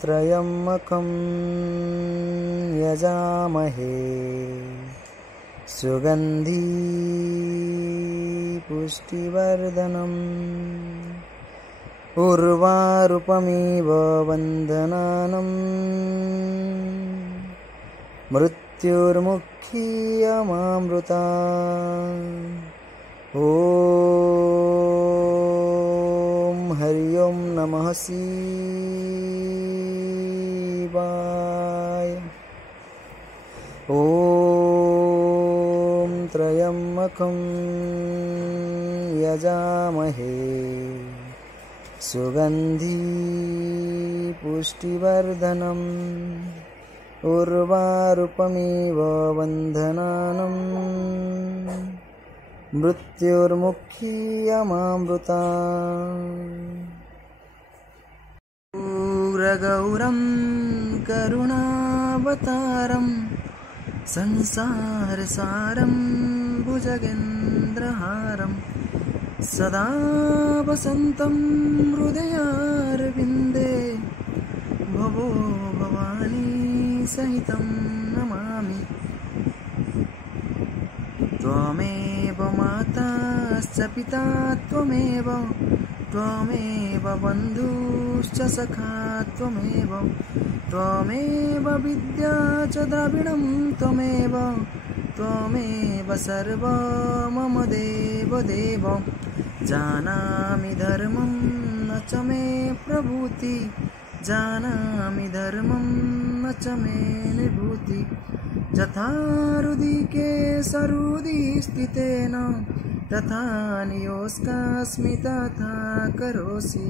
त्र्यम्बकं यजामहे सुगन्धि पुष्टिवर्धनम् उर्वारुकमिव वन्दनानं मृत्युर्मुक्षीयमामृता ॐ हरि ओं नमः शिवाय। ॐ त्र्यम्बकं यजामहे सुगन्धि पुष्टिवर्धनम् उर्वारुकमिव वन्दनानं मृत्युर्मुक्षीयमामृता गौरं करुणावतारं संसारसारं भुजगेन्द्रहारं सदा वसन्तं हृदयारविन्दे भवो भवानी सहितं नमामि। त्वमेव माता च पिता त्वमेव बन्धुश्च सखा त्वमेव विद्या च द्रविणं त्वमेव सर्वं मम देवदेव। जानामि धर्मं न च मे प्रभूति जानामि धर्मं न च मे निभूति। यथा हृदिके सरुदि स्थितेन तथा नियोऽस्मि तथा करोषि।